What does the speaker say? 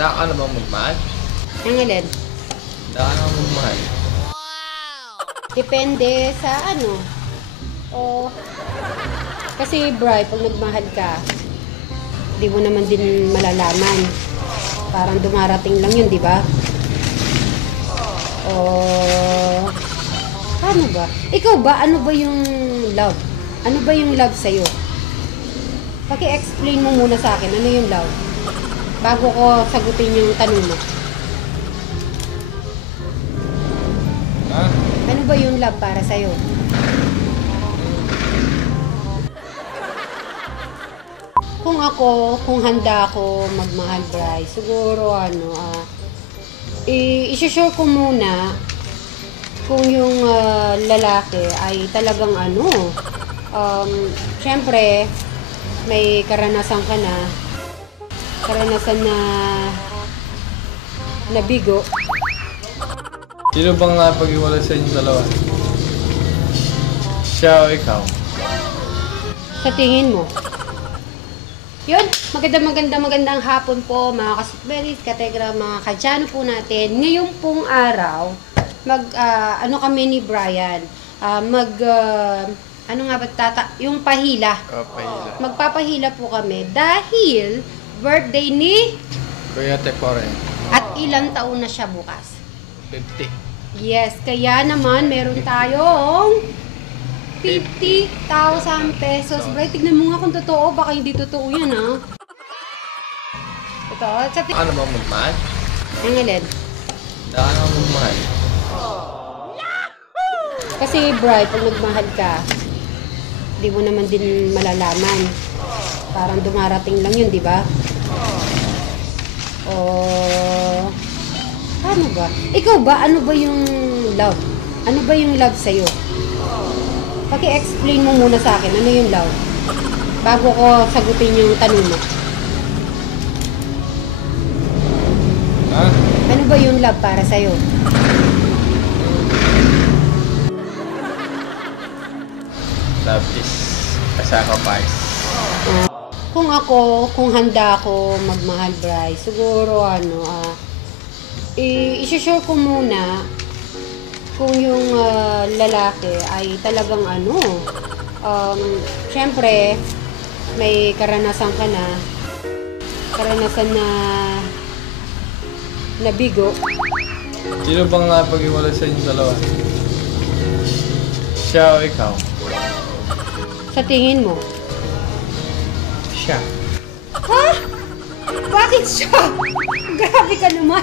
Handa ka na bang magmahal? Ang alin? Handa ka na bang magmahal? Depende sa ano. O, kasi Bri, pag nagmahal ka, di mo naman din malalaman. Parang dumarating lang yun, di ba? O, paano ba? Ikaw ba, ano ba yung love? Ano ba yung love sa'yo? Paki-explain mo muna sa akin, ano yung love? Bago ko sagutin yung tanong mo. Ha? Ano ba yung love para sa'yo? Kung handa ako magmahal, Bri, siguro i-share ko muna kung yung lalaki ay talagang syempre, may karanasan ka na, karanasan na nabigo. Sino bang pag-iwalay sa inyong dalawa? Siya o ikaw? Sa tingin mo? Yun, magandang hapon po mga kasutberis, kategra, mga kadyano po natin. Ngayon pong araw, kami ni Brian, yung pahila. Pahila. Magpapahila po kami dahil birthday ni Kuya Tepore. at ilang taon na siya bukas. 50. Yes, kaya naman meron tayong 50,000 pesos. Bri, tignan mo nga kung totoo. Baka hindi totoo yan, ha? Ito, Ano bang magmahal? ang alin? Handa ka na bang magmahal? Kasi, Bri, pag nagmahal ka, di mo naman din malalaman. Parang dumarating lang yun, di ba? O, paano ba? Ikaw ba, ano ba yung love? Ano ba yung love sa'yo? Paki-explain mo muna sa akin, ano yung love? Bago ko sagutin yung tanong mo. Ha? Ano ba yung love para sa'yo? Love is a sacrifice. Kung handa ako magmahal, Bri, siguro i-share ko muna kung yung lalaki ay talagang syempre, may karanasan ka na, karanasan na nabigo. Sino bang pag-iwalay sa inyong dalawa? Siya o ikaw? Sa tingin mo? Siya. Ha? Bakit siya? Grabe ka naman.